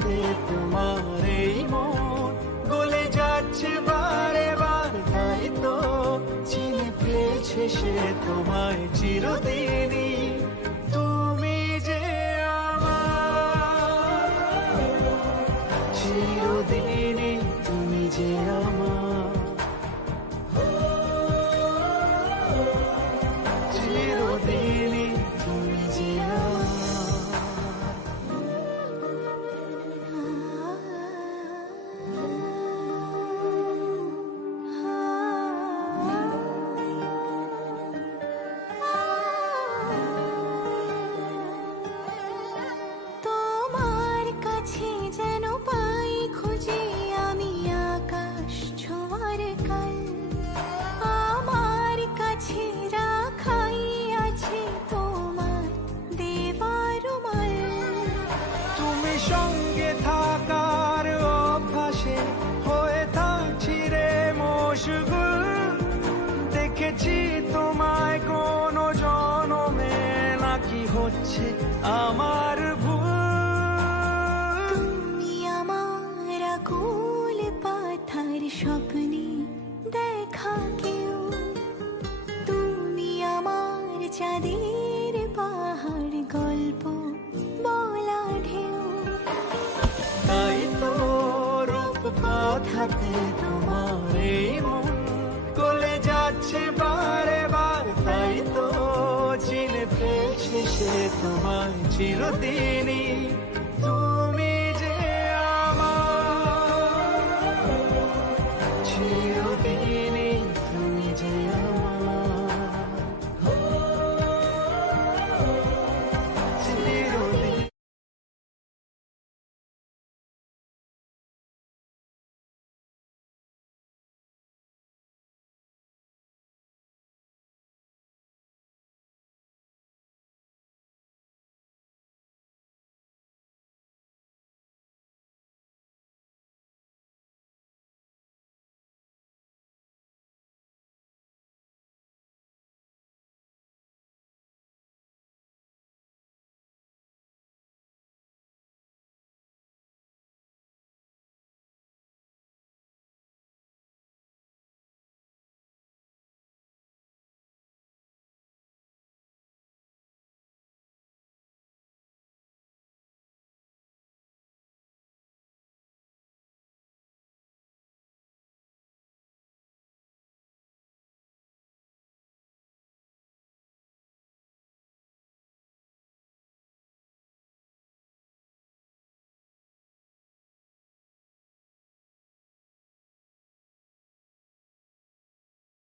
কথাতে তোমার এই মন গলে যাচ্ছে বারে বার, তাই তো চিনে পেয়েছে সে তোমায় চিরদিনই। তুমি যে আমার চিরদিনই, তুমি যে আমার চিরদিনই, তুমি যে আমার। তোমার কাছে যেন পাই খুঁজে আমি আকাশ ছোঁয়ার কাল, আমার কাছে রাখাই আছে তোমার দেবার মাল। তুমি সঙ্গে থাকার অভ্যাসে হয়ে থাকছি রে মশগুল, দেখেছি তোমায় কোনো জনমে নাকি হচ্ছে আমার ভুল। তুমি আমার আকুল পাথার স্বপ্নে দেখা কেউ, তুমি আমার চাঁদের পাহাড় গল্প বলা ঢেউ। তাই তো রূপ কথাতে তোমার এই মন গলে যাচ্ছে বারে বার, তাই তো চিনে পেয়েছে সে তোমায় চিরদিনই।